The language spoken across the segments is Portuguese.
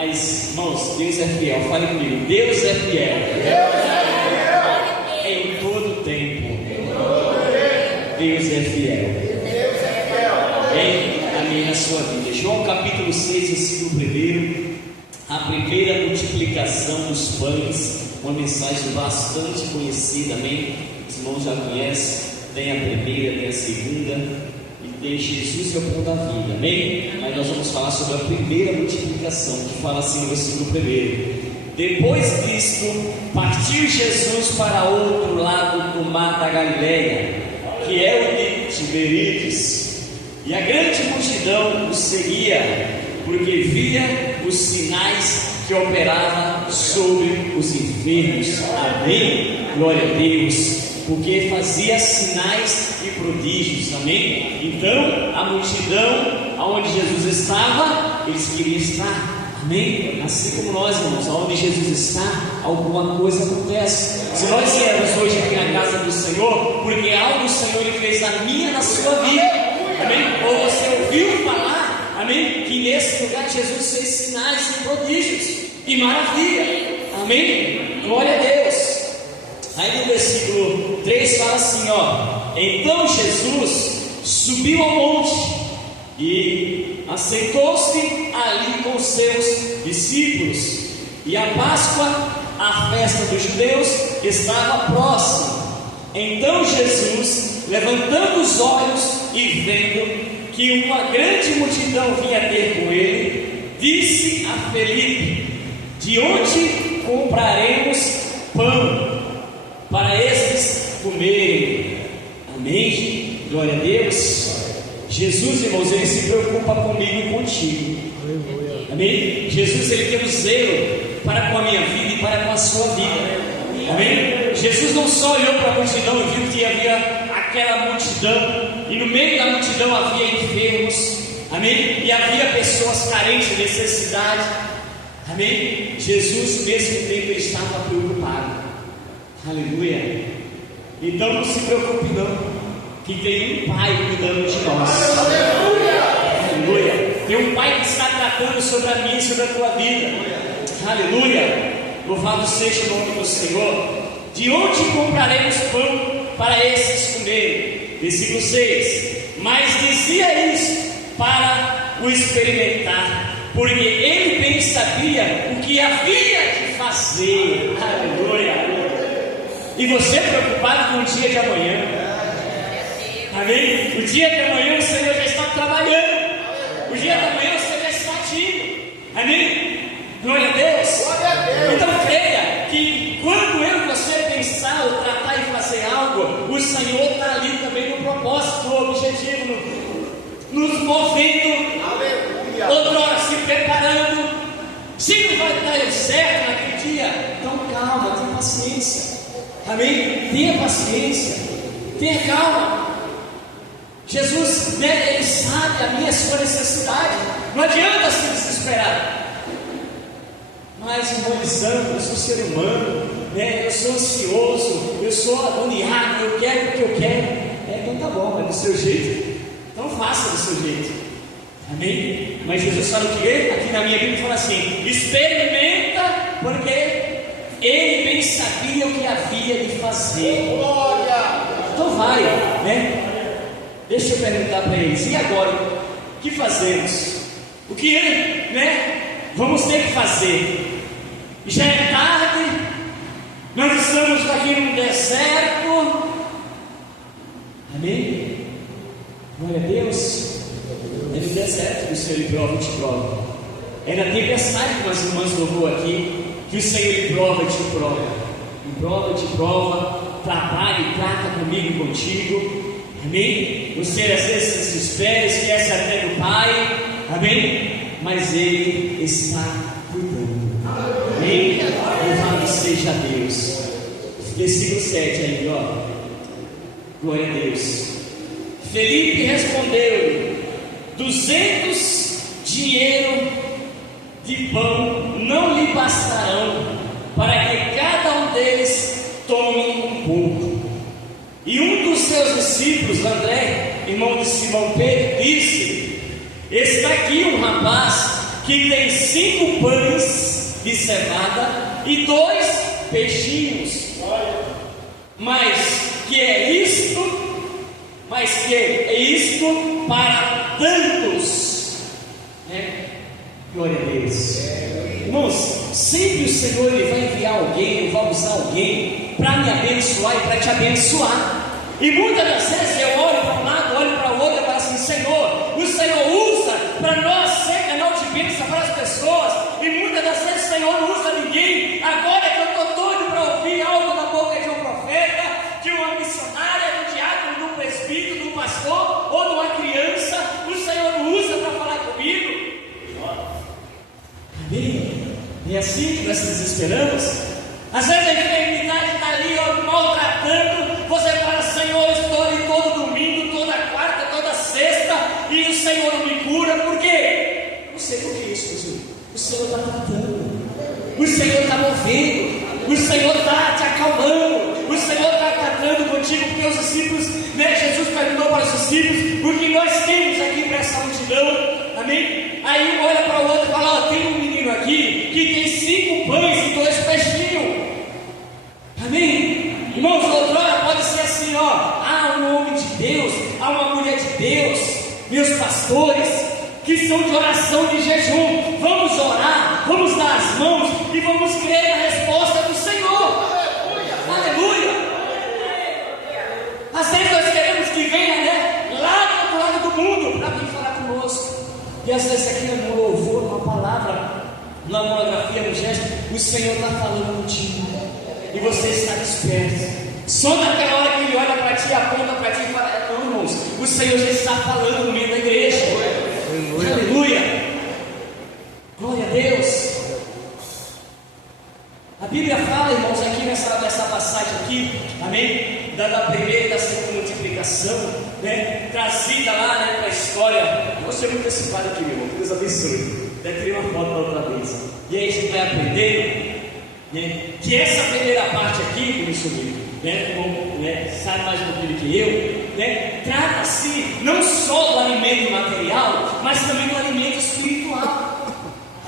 Mas, irmãos, Deus é fiel. Fale comigo, Deus é fiel. Em todo tempo. Deus é fiel. Amém na sua vida. João capítulo 6, versículo 1. A primeira multiplicação dos pães. Uma mensagem bastante conhecida, amém? Os irmãos já conhecem. Tem a primeira, tem a segunda. E tem Jesus é o pão da vida, amém? Mas nós vamos falar sobre a primeira multiplicação, que fala assim no versículo 1. Depois disto, partiu Jesus para outro lado do mar da Galileia, que é o de Tiberíades. E a grande multidão o seguia, porque via os sinais que operava sobre os enfermos. Amém? Glória a Deus. Porque fazia sinais e prodígios. Amém? Então, a multidão, aonde Jesus estava, eles queriam estar. Amém? Assim como nós, irmãos, aonde Jesus está, alguma coisa acontece. Se nós viemos hoje aqui na casa do Senhor, porque algo o Senhor ele fez na minha, na sua vida. Amém? Ou você ouviu falar, amém? Que nesse lugar Jesus fez sinais e prodígios e maravilha. Amém? Glória a Deus. Aí no versículo 3 fala assim, ó: então Jesus subiu ao monte e assentou-se ali com seus discípulos. E a Páscoa, a festa dos judeus, estava próxima. Então Jesus, levantando os olhos e vendo que uma grande multidão vinha ter com ele, disse a Felipe: de onde compraremos pão para estes comerem? Amém? Glória a Deus. Jesus, irmãos, ele se preocupa comigo e contigo. Amém? Jesus, ele tem um zelo para com a minha vida e para com a sua vida. Amém? Jesus não só olhou para a multidão e viu que havia aquela multidão, e no meio da multidão havia enfermos, amém? E havia pessoas carentes de necessidade, amém? Jesus, ao mesmo tempo, ele estava preocupado. Aleluia. Então não se preocupe não, que tem um Pai cuidando de nós. Aleluia. Tem um Pai que está tratando sobre a minha e sobre a tua vida. Aleluia. Louvado seja o nome do Senhor. De onde compraremos pão para esses comerem? Versículo 6. Mas dizia isso para o experimentar, porque ele bem sabia o que havia de fazer. Aleluia. E você preocupado com o dia de amanhã? Amém? O dia de amanhã o Senhor já está trabalhando. O dia de amanhã o Senhor já está ativo. Amém? Glória a Deus. Então creia que quando eu e você pensar ou tratar e fazer algo, o Senhor está ali também no propósito, no objetivo, nos movendo. Outra hora se preparando. Se não vai dar certo naquele dia, então calma, tenha paciência. Amém? Tenha paciência, tenha calma. Jesus, né, ele sabe a minha e a sua necessidade. Não adianta se desesperar. Mas, irmãozando, eu sou ser humano, né? Eu sou ansioso, eu sou agoniado, eu quero o que eu quero. Então tá bom, é do seu jeito. Então faça do seu jeito. Amém? Mas Jesus fala o que? Aqui na minha Bíblia fala assim: experimenta, porque ele bem sabia o que havia de fazer. Então vai, né? Deixa eu perguntar para eles: e agora? O que fazemos? O que ele, né? Vamos ter que fazer. Já é tarde, nós estamos aqui num deserto. Amém? Glória a Deus. É no deserto que o Senhor lhe prova e te prova. É na tempestade que as irmãs louvou aqui, que o Senhor lhe prova e te prova. E prova, te prova, trabalha e trata comigo e contigo. Amém? Você às vezes se espera, esquece até do Pai. Amém? Mas Ele está cuidando. Amém? Louvado seja Deus. Versículo 7 aí, ó. Glória a Deus. Felipe respondeu: 200 dinheiro de pão não lhe bastarão para que cada um deles tome um pouco. E um dos seus discípulos, André, irmão de Simão Pedro, disse: está aqui um rapaz que tem 5 pães de cevada e 2 peixinhos. Mas que é isto para tantos, né? Glória a Deus. Irmãos, sempre o Senhor ele vai enviar alguém, ele vai usar alguém para me abençoar e para te abençoar. E muitas das vezes eu olho para um lado, olho para o outro e falo assim: Senhor, o Senhor usa para nós ser canal de bênção para as pessoas, e muitas das vezes o Senhor não usa ninguém. Agora é que eu estou doido para ouvir algo da boca de um profeta, de uma missionária, de um diácono, de um presbítero, de um pastor ou de uma criança. O Senhor não usa para falar comigo. Amém? É assim que nós desesperamos. Às vezes a enfermidade está ali, ó, maltratando. Você fala: Senhor, eu estou ali todo domingo, toda quarta, toda sexta, e o Senhor não me cura. Por quê? Eu não sei por que isso, Jesus. O Senhor está tratando, o Senhor está movendo, o Senhor está te acalmando, o Senhor está tratando contigo, porque os discípulos, né, Jesus perguntou para os discípulos: o que nós temos aqui para essa multidão? Amém? Aí um olha para o outro e fala: ó, tem um menino aqui que tem 5 pães e 2 peixinhos. Amém? Irmãos, outrora pode ser assim, ó: há um homem de Deus, há uma mulher de Deus, meus pastores, que são de oração, de jejum. Vamos orar, vamos dar as mãos e vamos crer na resposta do Senhor. Aleluia! Às vezes nós queremos que venha, né, lá do outro lado do mundo para vir falar conosco. E às vezes aqui no louvor, uma palavra, na monografia, no gesto, o Senhor está falando contigo e você está desperto. Só naquela hora que Ele olha para ti, aponta para ti e fala: não, irmãos, o Senhor já está falando no meio da igreja. Aleluia! Aleluia. Glória a Deus. A Bíblia fala, irmãos, aqui nessa passagem aqui, amém, da primeira e da segunda multiplicação, né, trazida lá, né, para a história. Eu vou ser muito antecipado aqui, meu irmão, Deus abençoe. Até tirei uma foto da outra vez. E aí a gente vai aprendendo, né, que essa primeira parte aqui, meu amigo, né, como, né, sabe mais um pouquinho que eu, né, trata-se não só do alimento material, mas também do alimento espiritual.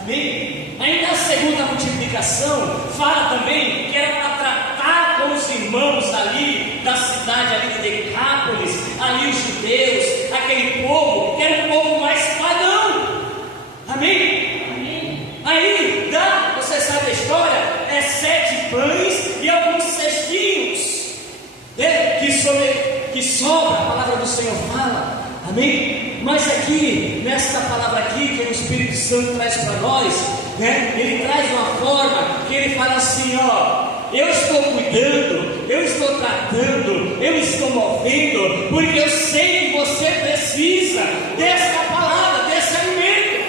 Amém? Ainda a segunda multiplicação fala também que era para tratar com os irmãos ali da cidade ali de Decápolis, ali os judeus, aquele povo que era um povo mais pagão. Amém? Amém. Aí dá, você sabe a história, é 7 pães e alguns cestinhos, né, que sobra, a palavra do Senhor fala. Amém? Mas aqui, nesta palavra aqui, que o Espírito Santo traz para nós, né, ele traz uma forma que ele fala assim: ó, eu estou cuidando, eu estou tratando, eu estou movendo, porque eu sei que você precisa dessa palavra, desse alimento.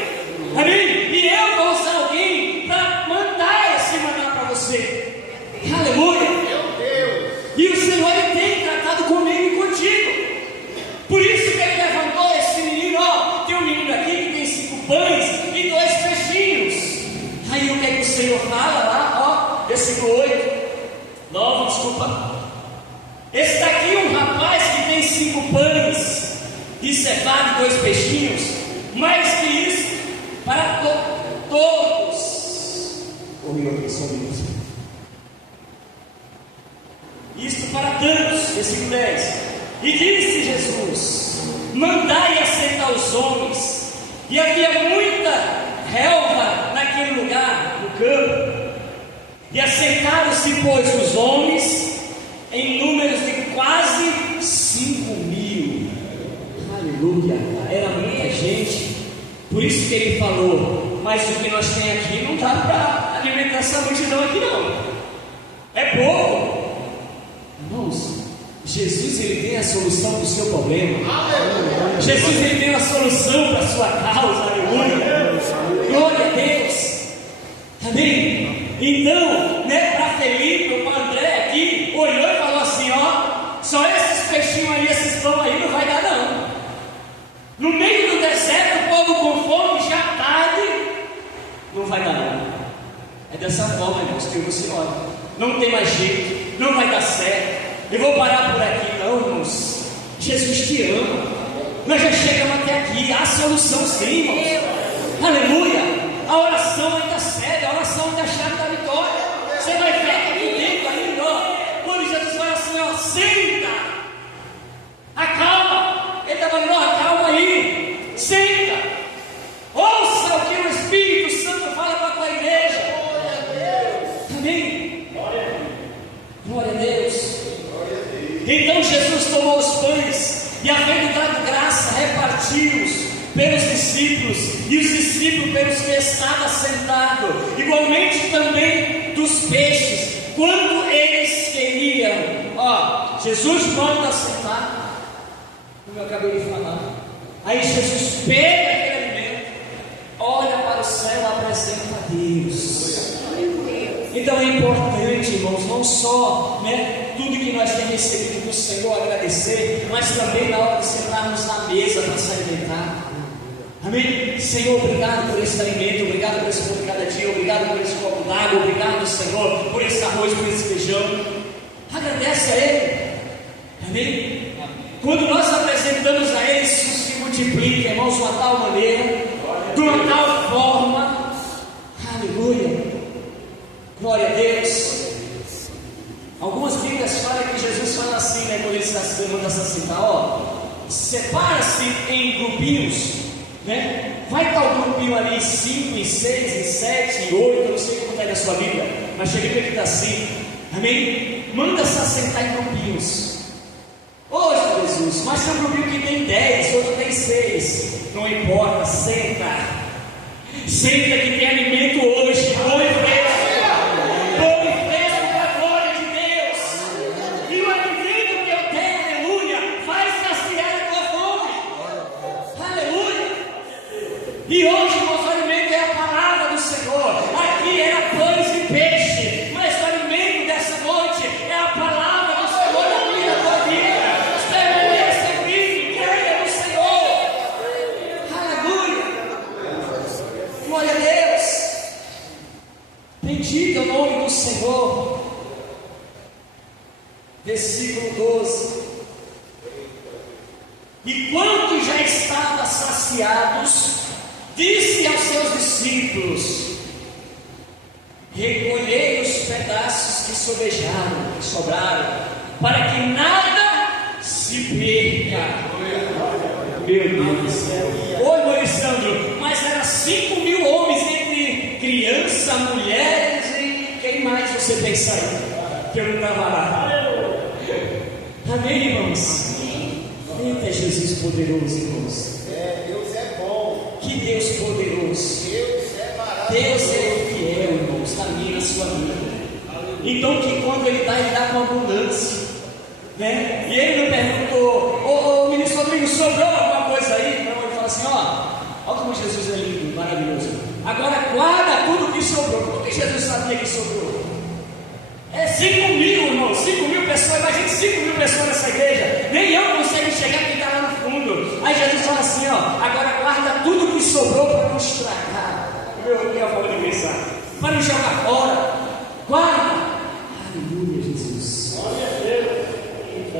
Amém? E eu vou usar alguém para mandar esse maná para você. Aleluia! Meu Deus! E o Senhor ele tem tratado comigo e contigo. Por isso que ele levantou esse menino, ó, tem um menino aqui que tem 5 pães e 2 peixinhos. Aí o que é que o Senhor fala lá, ó, versículo 8, 9, desculpa. Esse daqui é um rapaz que tem 5 pães de cevada e 2 peixinhos, mais que isso, para todos. Isto para tantos, versículo 10. E disse Jesus: mandai assentar os homens. E havia muita relva naquele lugar, no campo. E assentaram-se, pois, os homens em números de quase 5.000. Aleluia! Era muita gente. Por isso que ele falou: mas o que nós temos aqui não dá para alimentar essa multidão aqui não. É pouco. Irmãos, Jesus ele tem a solução para o seu problema. Aleluia. Jesus ele tem a solução para a sua causa. Aleluia. Glória a Deus. Amém. Então, né, para Felipe, para André aqui, olhou e falou assim: ó, só esses peixinhos aí, esses pão aí não vai dar não. No meio do deserto, o povo com fome, já tarde, não vai dar não. É dessa forma, irmãos, que você olha. Não tem mais jeito, não vai dar certo. Eu vou parar por aqui, não, irmãos. Jesus te ama. Nós já chegamos até aqui. Há solução sim, irmãos. Aleluia. A oração ainda serve, a oração ainda é a chave da vitória. Você vai ver aqui dentro ainda, ó, quando Jesus fala assim, ó, senta, acalma. Ele está falando, ó, acalma aí, senta, ouça o que o Espírito Santo fala para a tua igreja. Amém? Glória a Deus. Então Jesus tomou os pães e, havendo dado graça, repartiu-os pelos discípulos, e os discípulos pelos que estavam sentados, igualmente também dos peixes, quando eles queriam. Ó, Jesus manda sentar, como eu acabei de falar. Aí Jesus pega aquele alimento, olha para o céu, apresenta a Deus. Então é importante, irmãos, não só, tudo que nós temos recebido do Senhor agradecer, mas também na hora de sentarmos na mesa para se alimentar. Amém? Senhor, obrigado por esse alimento, obrigado por esse pão de cada dia, obrigado por esse copo d'água, obrigado, Senhor, por esse arroz, por esse feijão. Agradece a Ele. Amém? Quando nós apresentamos a Ele, isso se multiplica, irmãos, de uma tal maneira, de uma tal forma. Aleluia. Glória a Deus. Algumas Bíblias falam que Jesus fala assim, quando ele manda se assentar, ó, separa-se em grupinhos, vai estar o grupinho ali 5, e 6, e 7, e 8, eu não sei como está aí na sua Bíblia, mas chega aqui que está assim, amém? Manda-se assentar em grupinhos. Ô Jesus, mas tem um grupinho que tem 10, outro tem 6, não importa, senta que tem alimento hoje, pão e fresco para a glória de Deus, e o alimento que eu tenho, aleluia, vai saciar a tua fome, aleluia. E hoje o nosso alimento é a palavra do Senhor. Aqui era pães e peixe, mas o alimento dessa noite é a palavra do Senhor aqui na tua vida. Permaneça firme, creia no Senhor, aleluia. Glória a Deus. Bendito é o nome do Senhor. Versículo 12. E quando já estavam saciados, disse aos seus discípulos: recolhei os pedaços que sobraram, para que nada se perca. Meu Deus do céu. Oi, Morisandro, mas eram 5.000 homens, entre crianças, mulheres e quem mais você pensa aí? Que eu não estava lá. Amém, irmãos? Eita, Jesus poderoso, irmãos. Deus é bom. Que Deus poderoso. Deus é maravilhoso. Deus é fiel, irmãos, na minha, na sua vida. Então, que quando Ele dá com abundância. E ele me perguntou: ô ministro Rodrigo, sobrou alguma coisa aí? Não, ele fala assim: olha como Jesus é lindo, maravilhoso. Agora guarda tudo que sobrou. Como que Jesus sabia que sobrou? É 5.000, irmão, 5.000 pessoas. Imagina 5.000 pessoas nessa igreja. Nem eu consigo chegar quem está lá no fundo. Aí Jesus fala assim: agora guarda tudo que sobrou para não estragar. Minha forma de pensar, para não jogar fora. Guarda. Aleluia, Jesus. Glória a Deus.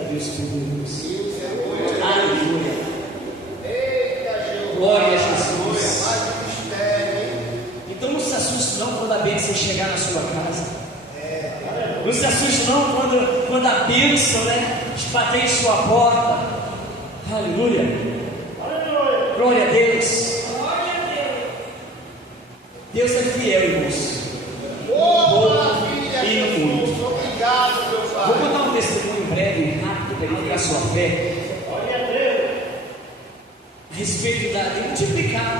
Deus poderoso. Deus é bom. Aleluia. Eita, Jesus. Glória a Jesus. Mais um mistério, hein? Então não se assuste não quando a bênção chegar na sua casa. Não se assuste não quando a bênção, bater em sua porta. Aleluia. Glória a Deus. Deus é fiel, irmãos. Maravilha, E Jesus. muito. Obrigado, meu Pai. Vou contar um testemunho breve, rápido, para edificar a sua fé. A respeito de multiplicar.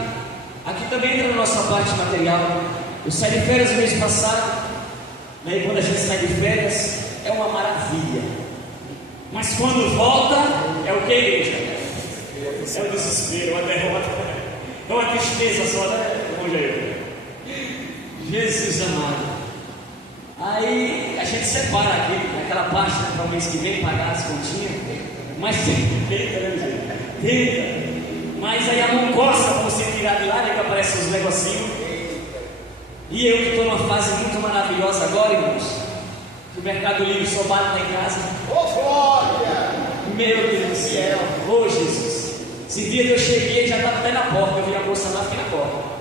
Aqui também entra na nossa parte material. Eu saí de férias no mês passado. E quando a gente sai de férias, é uma maravilha. Mas quando volta, é o que, igreja? É o desespero, é uma derrota. É uma tristeza só, Jesus amado. Aí a gente separa aqui, naquela parte para o mês que vem, pagar as continhas. Mas tenta. Mas aí a mão coça para você tirar de lá, que aparecem os negocinhos. E eu que estou numa fase muito maravilhosa agora, irmãos. O Mercado Livre só bate lá em casa. Glória! Meu Deus do céu. Ô Jesus. Esse dia que eu cheguei, já estava até na porta. Eu vi a moça lá, fiquei na porta.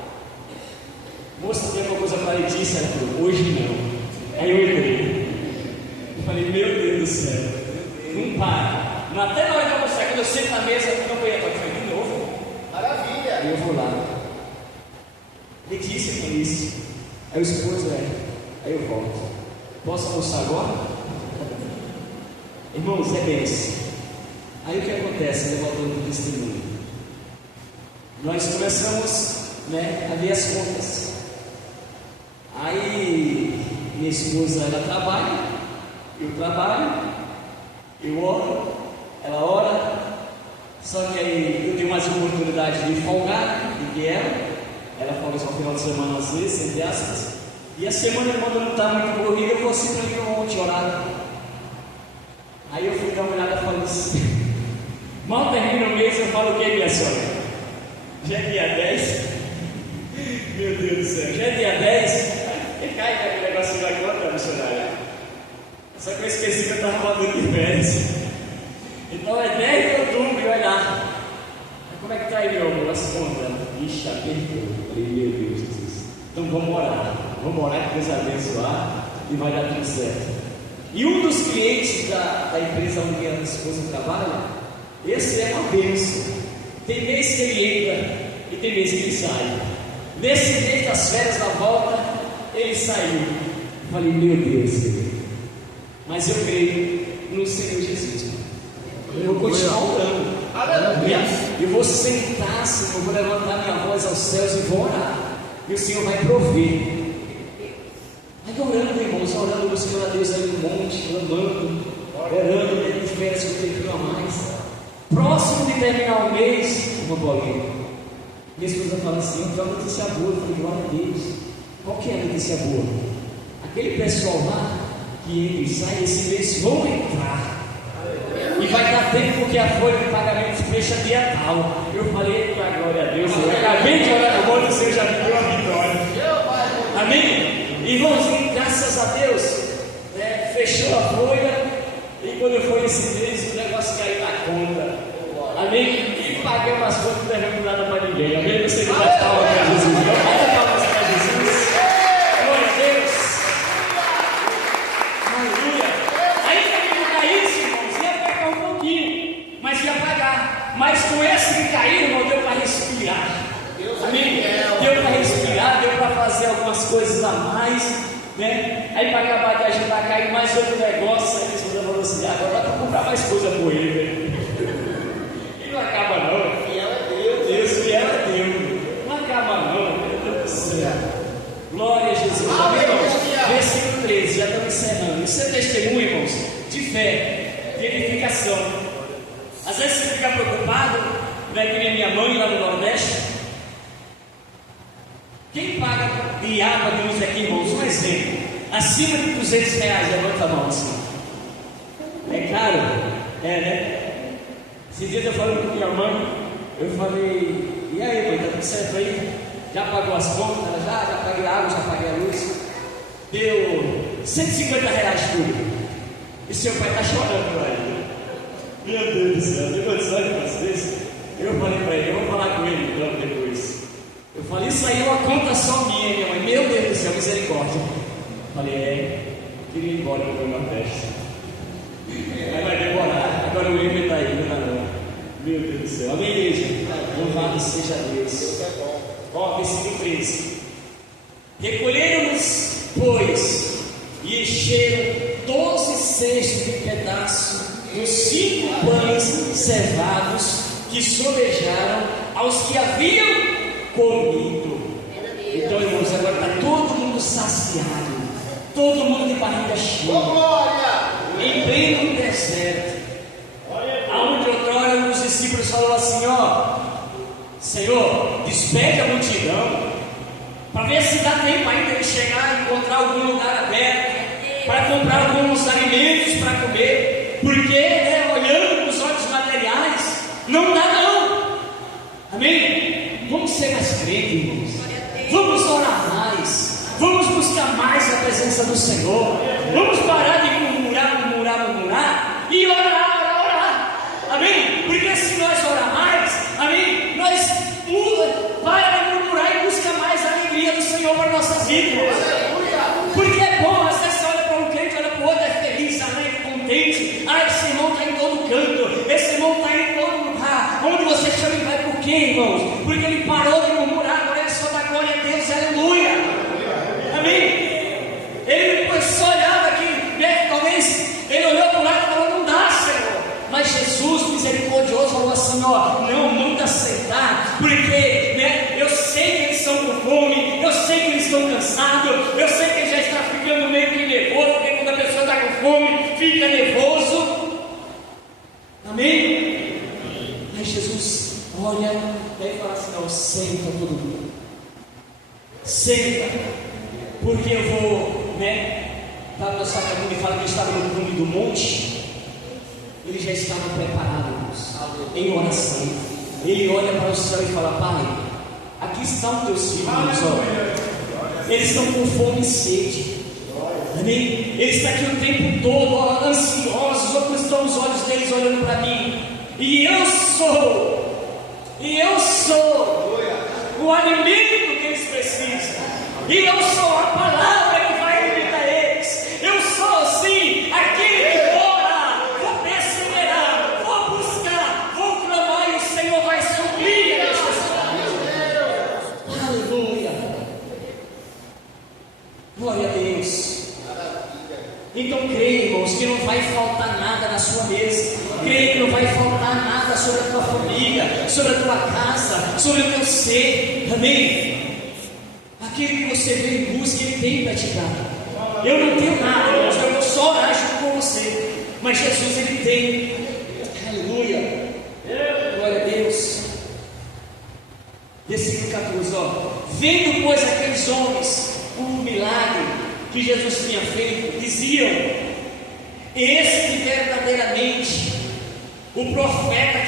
Moça, tem alguma coisa para ele disse? Ela falou, hoje não. Aí eu entrei. Eu falei, meu Deus do céu, não para. Até na hora de almoçar, quando eu sento na mesa, eu falei, de novo. Maravilha. Aí eu vou lá. Letícia com isso. Aí o esposo aí eu volto. Posso almoçar agora? Irmãos, é bênção. Aí o que acontece? Levantando o testemunho. Nós começamos, a ver as contas. Aí minha esposa, ela trabalha, eu trabalho, eu oro, ela ora. Só que aí eu tenho mais uma oportunidade de folgar do que ela folga só no final de semana às vezes, entre aspas. E a semana, quando não está muito corrida, eu vou assim para ir no monte orar. Aí eu fui dar uma olhada e falei assim, mal termina o mês, eu falo o que, minha sogra? Já é dia 10? Meu Deus do céu, já é dia 10? E cai aquele negócio da conta, missionário. Só que eu esqueci que eu estava falando de férias. Então é 10 de outubro, e olha lá. Como é que está aí, meu amor? As contas. Ixi, apertou. Falei, meu Deus, Jesus. Então vamos orar que Deus abençoar e vai dar tudo certo. E um dos clientes da empresa onde a esposa trabalha, esse é uma bênção. Tem mês que ele entra e tem mês que ele sai. Nesse mês das férias da volta, ele saiu. Eu falei, meu Deus, Senhor. Mas eu creio no Senhor Jesus. Eu vou continuar orando. Aleluia. Eu vou sentar, Senhor. Eu vou levantar minha voz aos céus e vou orar. E o Senhor vai prover. Aí orando, irmãos, orando, buscando a Deus aí no monte, clamando, orando, de férias com o tempo a mais. Próximo de terminar o mês, uma bolinha. Minha esposa fala assim: eu tenho uma notícia boa. Eu falei, glória a Deus. Qual que é a notícia boa? Aquele pessoal lá que entra e sai esse mês vão entrar. E vai dar tempo porque a folha de pagamento fecha dia tal. Eu falei, para glória a Deus, eu acabei de orar no monte, o Senhor já me deu a vitória. Amém? Irmãos, graças a Deus, fechou a folha. E quando foi esse mês, o negócio caiu na conta. Amém? E pagamos as contas, não devemos nada para ninguém. Amém? Você não dá palmas para Jesus. Não dá palmas para Jesus. Glória a Deus. Aleluia. Ainda que não caísse, irmãos, ia pegar um pouquinho, mas ia pagar. Mas com esse que caiu, irmão, deu para respirar. Amém? Deu para respirar, deu para fazer algumas coisas a mais. Aí para acabar de ajudar a cair mais outro negócio, aí a esposa falou assim: agora dá para comprar mais coisa com ele, E não acaba não. Fiel é Deus. Deus, fiel é Deus. Não acaba não, meu Deus do céu. Glória a Jesus. Amém. Versículo 13, já estamos encerrando. Isso é testemunho, irmãos, de fé, de edificação. Às vezes você fica preocupado, que nem minha mãe lá no Nordeste. Quem paga de água de luz aqui, irmãos? Um exemplo, acima de R$200, levanta a mão assim. É caro? Né? Esses dias eu falei com minha mãe, eu falei, e aí, mãe, tá tudo certo aí? Já pagou as contas? Ela, já paguei a água, já paguei a luz. Deu R$150 tudo. E seu pai está chorando lá. Meu Deus do céu, tem condição de fazer isso? Eu falei para ele, eu vou falar com ele então depois. Eu falei, isso aí é uma conta só minha mãe. Meu Deus do céu, misericórdia. Eu falei, queria ir embora para o Nordeste. Aí vai demorar, agora o Emir está aí, não. Meu Deus do céu, amém, igreja? Louvado seja Deus. Deus é bom. Ó, versículo 13. Recolheram-nos, pois, e encheram 12 cestos de pedaços dos 5 pães cevados que sobejaram aos que haviam comido. Então, irmãos, agora está todo mundo saciado, todo mundo de barriga cheia, em pleno deserto, aonde outrora os discípulos falaram assim: ó, Senhor, despede a multidão, para ver se dá tempo ainda de chegar e encontrar algum lugar aberto, para comprar alguns alimentos para comer, porque olhando para os olhos materiais, não dá não. Amém? Vamos ser mais crentes, irmãos. Vamos orar mais. Vamos buscar mais a presença do Senhor. Vamos parar de murmurar e orar. Amém? Porque se nós orar mais, amém, nós para de murmurar e busca mais a alegria do Senhor para nós. Porque é bom, às vezes você olha para um crente, olha para o outro, é feliz, alegre, contente. Ah, esse irmão está em todo canto, esse irmão está em todo lugar. Onde você chama ele vai por quê, irmãos? Porque ele parou de murmurar, agora ele só dá glória a Deus, aleluia. Amém? Ele depois só olhava aqui, né? Talvez ele olhou para o lado e falou, não dá, Senhor. Mas Jesus, misericordioso, falou assim, ó, não manda aceitar, porque, né, eu sei que eles estão com fome, eu sei que eles estão cansados, eu sei que já está ficando meio que nervoso, porque quando a pessoa está com fome, fica nervoso. Amém? Aí Jesus olha, e fala assim, não, senta todo mundo, senta, porque eu vou, né, para nossa família fala que estava no cume do monte. Ele já estava preparado, irmãos, em oração. Ele olha para o céu e fala, Pai, aqui estão os teus filhos, ó. Eles estão com fome e sede. Amém? Eles estão aqui o tempo todo, ó, ansiosos, outros estão os olhos deles olhando para mim. E eu sou o alimento que eles precisam. E eu sou a palavra que vai alimentar eles. Eu sou, sim, aquele que ora, vou perseverar, vou buscar, vou clamar e o Senhor vai suprir a necessidade. Aleluia. Glória a Deus. Então creia, irmãos, que não vai faltar nada na sua mesa. Creia que não vai faltar nada sobre a tua família, sobre a tua casa, sobre o teu ser. Amém? Aquele que você vê em busca, Ele tem para te dar. Eu não tenho nada, irmãos, eu vou só orar junto com você. Mas Jesus, Ele tem. Aleluia. Glória a Deus. Versículo 14, ó. Vendo, pois, aqueles homens o milagre que Jesus tinha feito, diziam: este verdadeiramente o profeta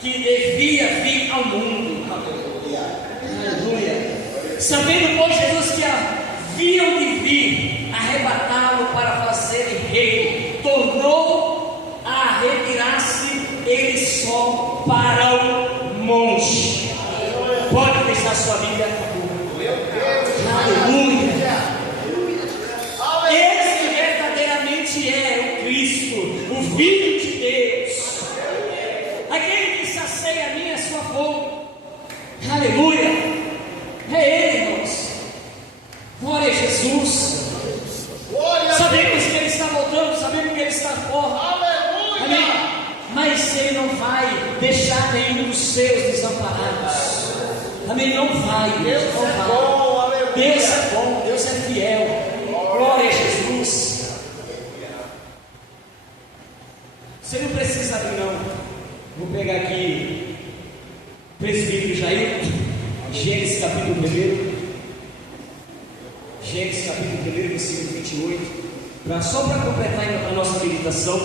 que devia vir ao mundo. Aleluia. Sabendo, pois, Jesus que haviam de vir arrebatá-lo para fazer rei, tornou a retirar-se ele só para o monte. Pode deixar sua Bíblia. Aleluia. Esse verdadeiramente é o Cristo, o Filho de Deus, aquele que sacia a minha e a sua fome. Aleluia. É Ele, irmãos. Glória a Jesus. Sabemos que Ele está voltando, sabemos que Ele está fora. Amém. Mas Ele não vai deixar nenhum dos seus desamparados. Amém. Não vai, Deus não vai. Deus é bom, Deus é fiel. Glória a Jesus. Você não precisa abrir, não. Vou pegar aqui presbítero Jair, Gênesis capítulo 1. Gênesis capítulo 1, versículo 28. Só para completar a nossa meditação,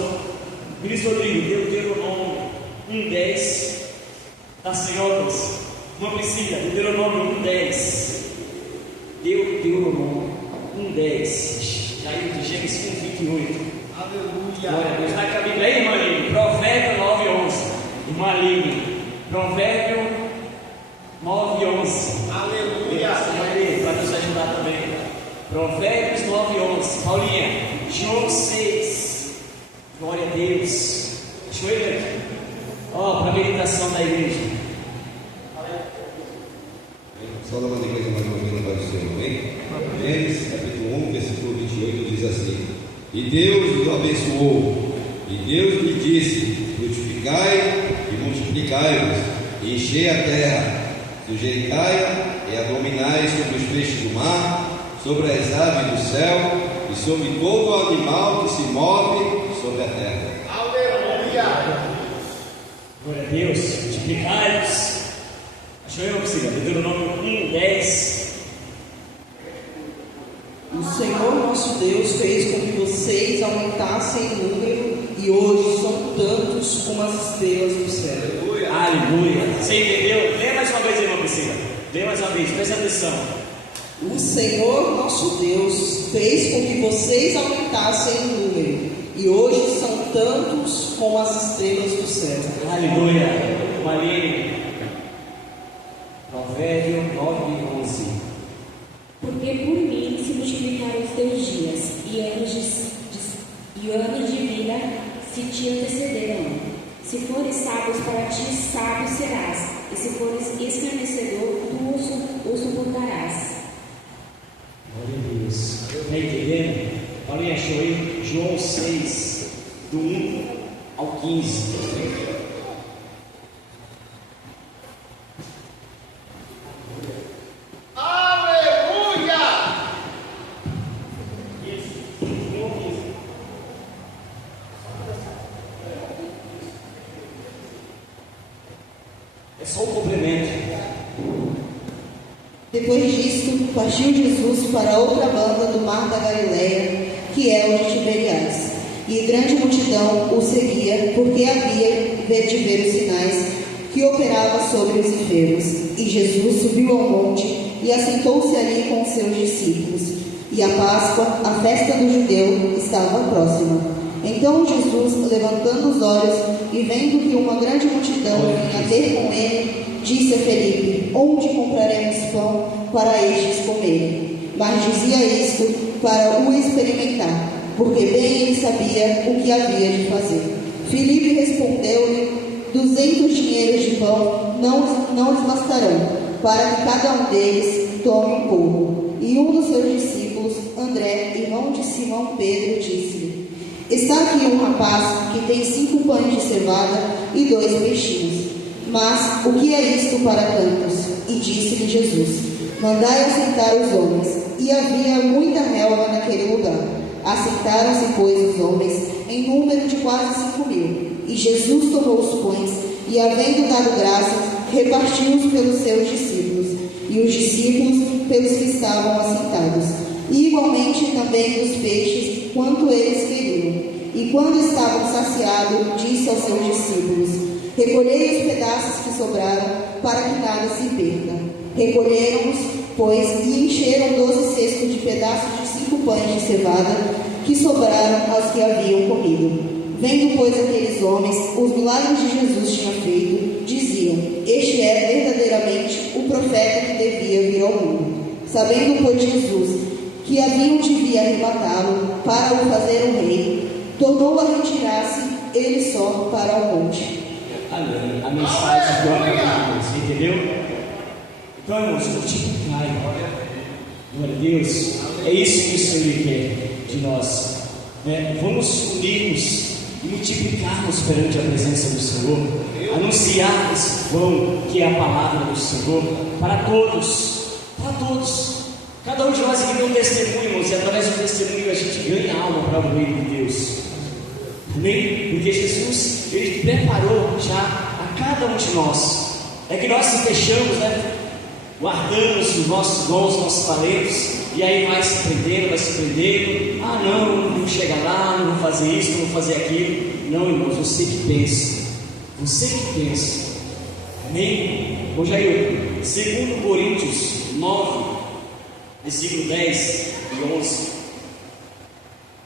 Cristo Rodrigo, Deuteronômio 1:10. Tá, senhoras? Uma Priscila, Deuteronômio 1:10. Deuteronômio 1:10. Jair de Gênesis 1:28. Aleluia. Glória a Deus. Está com a Bíblia aí, irmã Aline? Provérbio 9:11. Irmã Aline, Provérbio 9:11. Aleluia. Para nos ajudar também. Provérbios 9:11. Paulinha, João 6. Glória a Deus. Deixa eu ver aqui. Ó, para a meditação da igreja. Só da igreja mais uma vez para o Senhor, amém? Gênesis capítulo 1, versículo 28 diz assim: E Deus o abençoou, e Deus lhe disse: frutificai e multiplicai-vos, e enchei a terra, sujeitai e a dominai sobre os peixes do mar, sobre as aves do céu, e sobre todo o animal que se move sobre a terra. Aleluia. Glória a Deus. Multiplicai-vos. Deixa eu ver, Priscila. Deuteronômio 1:10. O Senhor nosso Deus fez com que vocês aumentassem em número, e hoje são tantos como as estrelas do céu. Aleluia. Você entendeu? Lê mais uma vez, irmã Priscila. Lê mais uma vez, presta atenção. O Senhor nosso Deus fez com que vocês aumentassem em número, e hoje são tantos como as estrelas do céu. Aleluia. Maline. Provérbio 9:11. Porque por mim se para os teus dias, e anos de vida se te antecederão. Se fores sábios, para ti sábio serás, e se fores escarnecedor, tu o suportarás. Glória a Deus. Está entendendo? Alguém achou aí? João 6, do 1 ao 15. É só um complemento. Depois disto, partiu Jesus para outra banda do mar da Galileia, que é o de Tiberiades. E grande multidão o seguia, porque havia de ver os sinais que operava sobre os enfermos. E Jesus subiu ao monte e assentou-se ali com os seus discípulos. E a Páscoa, a festa do judeu, estava próxima. Então Jesus, levantando os olhos e vendo que uma grande multidão vinha ter com ele, disse a Felipe: onde compraremos pão para estes comerem? Mas dizia isto para o experimentar, porque bem ele sabia o que havia de fazer. Felipe respondeu-lhe: 200 dinheiros de pão não lhes bastarão, para que cada um deles tome um pouco. E um dos seus discípulos, André, irmão de Simão Pedro, disse-lhe: está aqui um rapaz que tem 5 pães de cevada e 2 peixinhos. Mas o que é isto para tantos? E disse-lhe Jesus: mandai assentar os homens. E havia muita relva naquele lugar. Assentaram-se, pois, os homens, em número de quase 5.000. E Jesus tomou os pães, e havendo dado graças, repartiu-os pelos seus discípulos, e os discípulos pelos que estavam assentados. E igualmente também dos peixes, quanto eles queriam. E quando estavam saciados, disse aos seus discípulos: recolhei os pedaços que sobraram, para que nada se perca. Recolheram-os, pois, e encheram 12 cestos de pedaços de 5 pães de cevada, que sobraram aos que haviam comido. Vendo, pois, aqueles homens os milagres de Jesus tinha feito, diziam: este é verdadeiramente o profeta que devia vir ao mundo. Sabendo, pois, Jesus que haviam de vir arrebatá-lo para o fazer um rei, tornou a retirar-se ele só para o monte. Amém. A mensagem do Apocalipse, entendeu? Então, irmãos, multiplicai. Glória a Deus. É isso que o Senhor quer de nós. Vamos unir-nos e multiplicarmos perante a presença do Senhor. Anunciar esse pão que é a palavra do Senhor para todos. Para todos. Cada um de nós aqui tem um testemunho, irmãos, e através do testemunho a gente ganha alma para o reino de Deus. Amém? Porque Jesus, Ele preparou já a cada um de nós. É que nós se fechamos, guardamos os nossos dons, os nossos talentos, e aí vai se prendendo. Ah, não chega lá, não vou fazer isso, não vou fazer aquilo. Não, irmãos, você que pensa. Você que pensa. Amém? Bom, Jair, 2 Coríntios 9, versículo 10 e 11.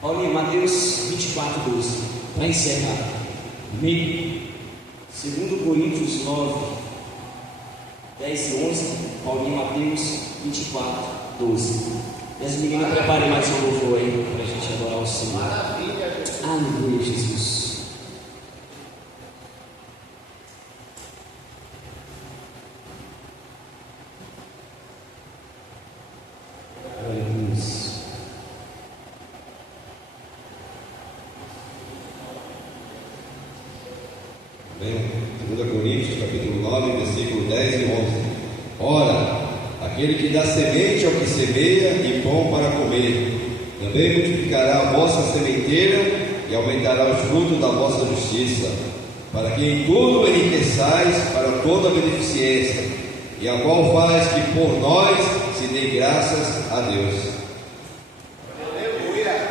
Paulinho, Mateus 24, 12. Para encerrar. Amém? 2 Coríntios 9, 10 e 11. Paulinho, Mateus 24, 12. E as meninas preparem mais um louvor aí para a gente adorar o Senhor. Maravilha. Aleluia, Jesus. Bem, 2 Coríntios, capítulo 9, versículo 10 e 11. Ora, aquele que dá semente ao que semeia e pão para comer, também multiplicará a vossa sementeira e aumentará os frutos da vossa justiça, para que em tudo enriqueçais para toda a beneficência, e a qual faz que por nós se dê graças a Deus. Aleluia.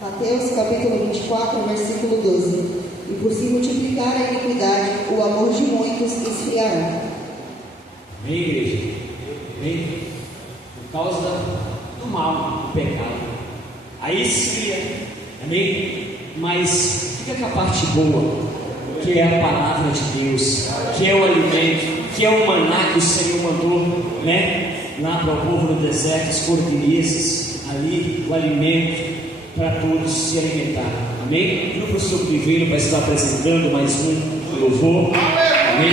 Mateus capítulo 24, versículo 12. E por se multiplicar a iniquidade, o amor de muitos esfriará. Amém, igreja? Amém? Por causa do mal, do pecado. Aí esfria. Amém? Mas fica com a parte boa, que é a palavra de Deus, que é o alimento, que é o maná que o Senhor mandou, lá para o povo do deserto, as cordilheiras, ali o alimento para todos se alimentar. Amém? O grupo Sobrevivendo vai estar apresentando mais um louvor. Amém?